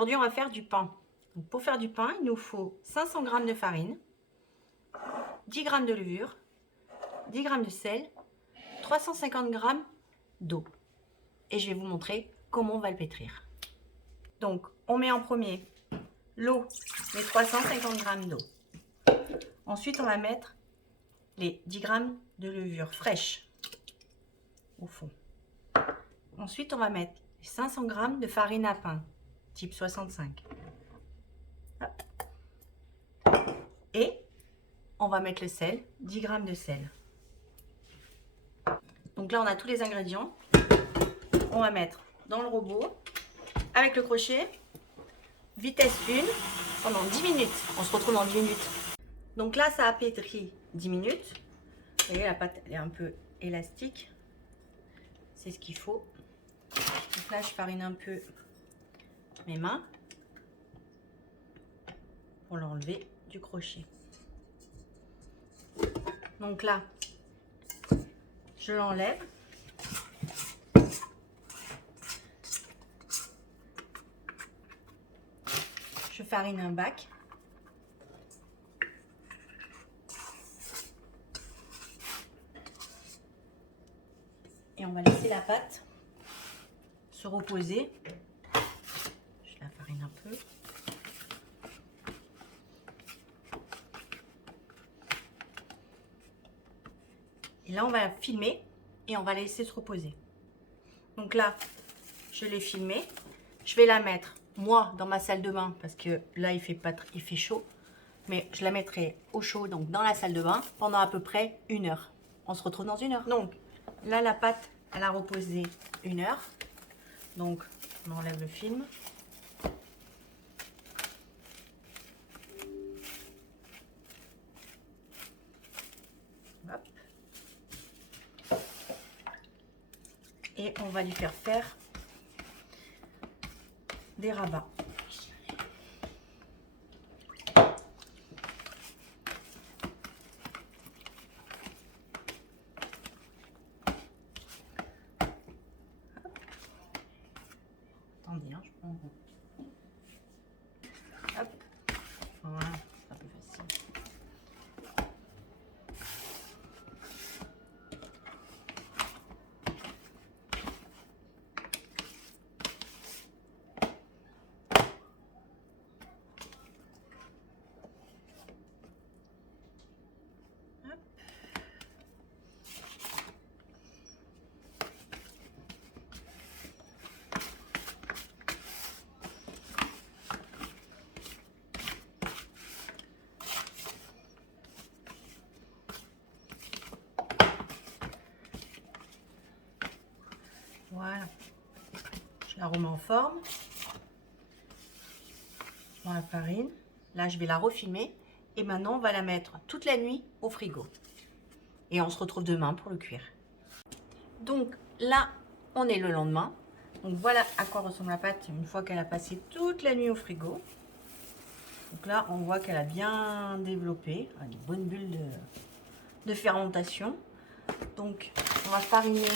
Aujourd'hui, on va faire du pain. Donc, pour faire du pain, il nous faut 500 g de farine, 10 g de levure, 10 g de sel, 350 g d'eau. Et je vais vous montrer comment on va le pétrir. Donc, on met en premier l'eau, les 350 g d'eau. Ensuite, on va mettre les 10 g de levure fraîche au fond. Ensuite, on va mettre 500 g de farine à pain, type 65. Hop. Et on va mettre le sel, 10 g de sel. Donc là, on a tous les ingrédients. On va mettre dans le robot, avec le crochet, vitesse 1, pendant 10 minutes. On se retrouve dans 10 minutes. Donc là, ça a pétri 10 minutes. Vous voyez, la pâte elle est un peu élastique. C'est ce qu'il faut. Donc là, je farine un peu mes mains pour l'enlever du crochet. Donc là, je l'enlève. Je farine un bac. Et on va laisser la pâte se reposer. Je la farine un peu. Et là, on va filmer et on va la laisser se reposer. Donc là, je l'ai filmée. Je vais la mettre, moi, dans ma salle de bain, parce que là, il fait chaud. Mais je la mettrai au chaud, donc dans la salle de bain, pendant à peu près 1 heure. On se retrouve dans 1 heure. Donc, là, la pâte, elle a reposé 1 heure. Donc, on enlève le film. Hop. Et on va lui faire des rabats. Attendez, hein, je prends. Hop. Voilà, c'est un peu facile. Voilà, je la remets en forme dans la farine. Là, je vais la refilmer et maintenant, on va la mettre toute la nuit au frigo. Et on se retrouve demain pour le cuire. Donc là, on est le lendemain. Donc voilà à quoi ressemble la pâte une fois qu'elle a passé toute la nuit au frigo. Donc là, on voit qu'elle a bien développé, des bonnes bulles de fermentation. Donc, on va fariner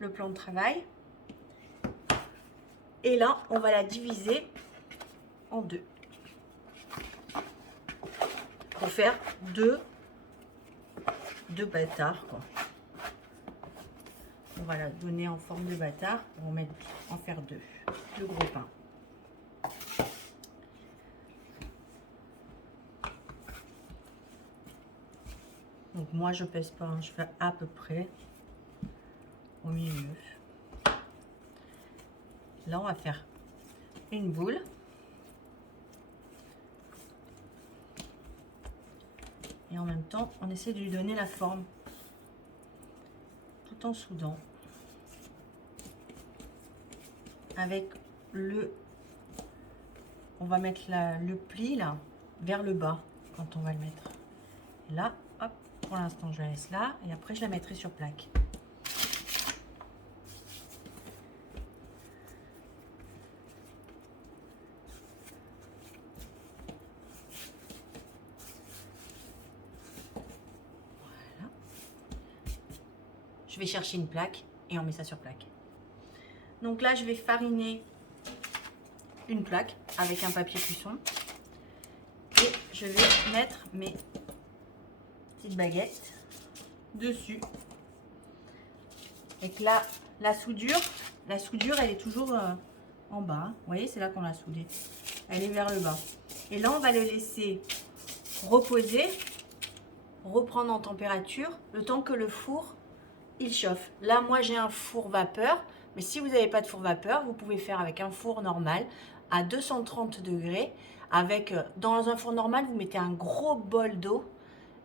le plan de travail. Et là, on va la diviser en deux. Pour faire deux bâtards, quoi. On va la donner en forme de bâtard pour en faire deux gros pains. Donc moi, je pèse pas, hein, je fais à peu près au milieu. Là, on va faire une boule. Et en même temps, on essaie de lui donner la forme tout en soudant. Avec on va mettre le pli là vers le bas quand on va le mettre. Et là, hop, pour l'instant, je la laisse là et après, je la mettrai sur plaque. Je vais chercher une plaque et on met ça sur plaque. Donc là, je vais fariner une plaque avec un papier cuisson. Et je vais mettre mes petites baguettes dessus. Et que là, la soudure elle est toujours en bas. Vous voyez, c'est là qu'on l'a soudée. Elle est vers le bas. Et là, on va le laisser reposer, reprendre en température, le temps que le four, il chauffe. Là, moi, j'ai un four vapeur. Mais si vous n'avez pas de four vapeur, vous pouvez faire avec un four normal à 230 degrés. Dans un four normal, vous mettez un gros bol d'eau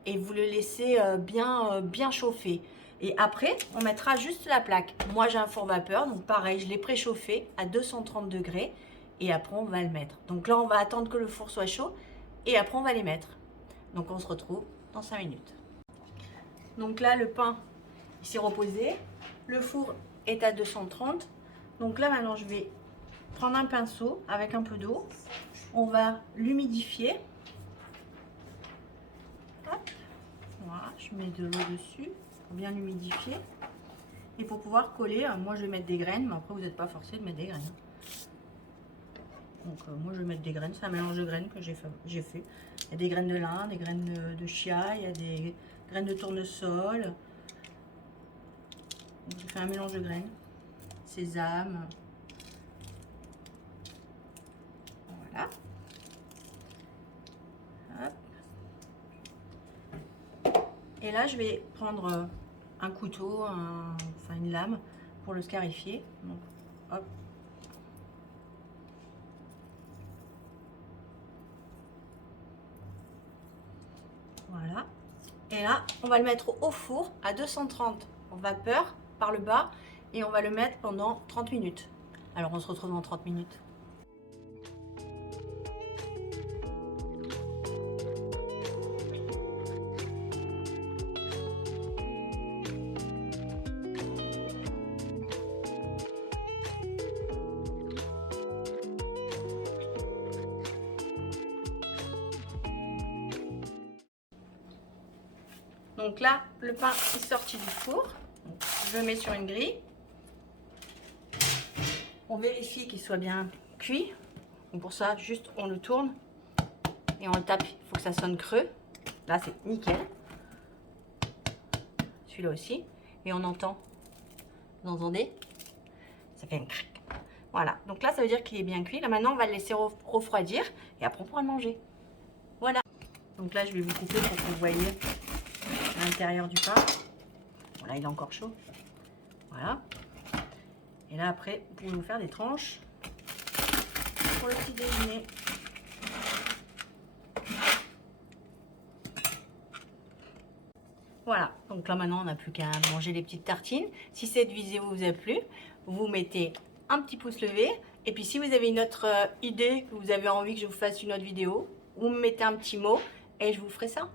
et vous le laissez bien chauffer. Et après, on mettra juste la plaque. Moi, j'ai un four vapeur, donc pareil, je l'ai préchauffé à 230 degrés. Et après, on va le mettre. Donc là, on va attendre que le four soit chaud. Et après, on va les mettre. Donc, on se retrouve dans 5 minutes. Donc là, le pain, il s'est reposé. Le four est à 230. Donc là, maintenant, je vais prendre un pinceau avec un peu d'eau. On va l'humidifier. Voilà, je mets de l'eau dessus pour bien l'humidifier. Et pour pouvoir coller, moi je vais mettre des graines, mais après vous n'êtes pas forcé de mettre des graines. Donc moi je vais mettre des graines, c'est un mélange de graines que j'ai fait. Il y a des graines de lin, des graines de chia, il y a des graines de tournesol. Donc j'ai fait un mélange de graines, sésame. Voilà. Hop. Et là je vais prendre un couteau, enfin une lame pour le scarifier. Donc hop. Voilà. Et là, on va le mettre au four à 230 en vapeur par le bas et on va le mettre pendant 30 minutes. Alors, on se retrouve dans 30 minutes. Donc là, le pain est sorti du four. Je le mets sur une grille. On vérifie qu'il soit bien cuit. Donc pour ça, juste on le tourne et on le tape. Il faut que ça sonne creux. Là, c'est nickel. Celui-là aussi. Et on entend. Vous entendez? Ça fait un cric. Voilà. Donc là, ça veut dire qu'il est bien cuit. Là, maintenant, on va le laisser refroidir et après, on pourra le manger. Voilà. Donc là, je vais vous couper pour que vous voyez l'intérieur du pain. Voilà, il est encore chaud. Voilà. Et là, après, vous pouvez vous faire des tranches pour le petit déjeuner. Voilà. Donc là, maintenant, on n'a plus qu'à manger les petites tartines. Si cette vidéo vous a plu, vous mettez un petit pouce levé. Et puis, si vous avez une autre idée, que vous avez envie que je vous fasse une autre vidéo, vous me mettez un petit mot et je vous ferai ça.